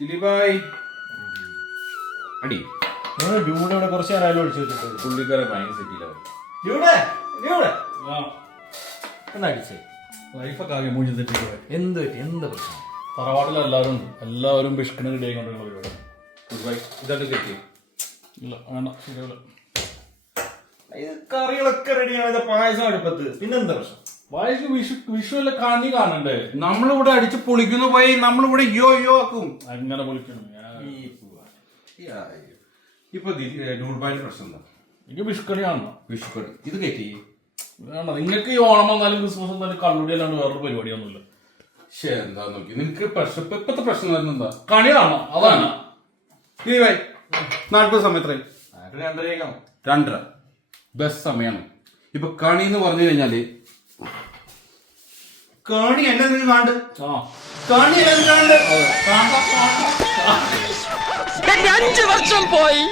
ദിലീപായി അടി ഡ്യൂടെ കുറച്ച് നേരം ഒഴിച്ചു വെച്ചിട്ട് പുള്ളിക്കാരെ മൈൻഡ് സെറ്റിയിലാവും. എന്നാ അടിച്ചേ ലൈഫൊക്കെ ആകെ മൂഞ്ചി തെറ്റിട്ട് എന്ത് പറ്റി എന്ത് പ്രശ്നം? തറവാട്ടിലെല്ലാവരും എല്ലാവരും ബിഷ്കിന് റെഡി ആയിക്കൊണ്ടിരുന്ന പരിപാടി. ദിലീപായി ഇതൊക്കെ തെറ്റി. ഇല്ല വേണ്ട ശരിയാവില്ല. കറികളൊക്കെ റെഡിയാണ്, പായസം അടുപ്പത്ത്, പിന്നെന്താ പ്രശ്നം? വായിക്ക് വിഷു എല്ലാം കണി കാണണ്ടേ? നമ്മളിവിടെ അടിച്ച് പൊളിക്കുന്നു പോയി, നമ്മളിവിടെ യോ യോ ആക്കും. അങ്ങനെ വിളിക്കണം. ഇപ്പൊ നൂർബായിന്റെ പ്രശ്നം എന്താ? എനിക്ക് ബിഷ്കണി കാണണം. വിഷുക്കട് ഇത് കയറ്റി വേണ്ട. നിങ്ങൾക്ക് ഈ ഓണം വന്നാലും ക്രിസ്മസ് വന്നാലും കള്ളുടി അല്ലാണ്ട് വേറൊരു പരിപാടിയൊന്നുമില്ല. ശരി എന്താ നോക്കി നിനക്ക് പ്രശ്നം ഇപ്പത്തെ പ്രശ്നം എന്താ? കണി കാണണം, അതാണ്. ദിലീപായി നാട്ടിൽ സമയത്ര 2:30 2:30 ബസ് സമയമാണ്. ഇപ്പൊ കണി എന്ന് പറഞ്ഞു കഴിഞ്ഞാല് കണി എന്നെ നിങ്ങൾ കാണ്ട് കണി എന്നെ കാണ്ട് 5 വർഷം പോയി.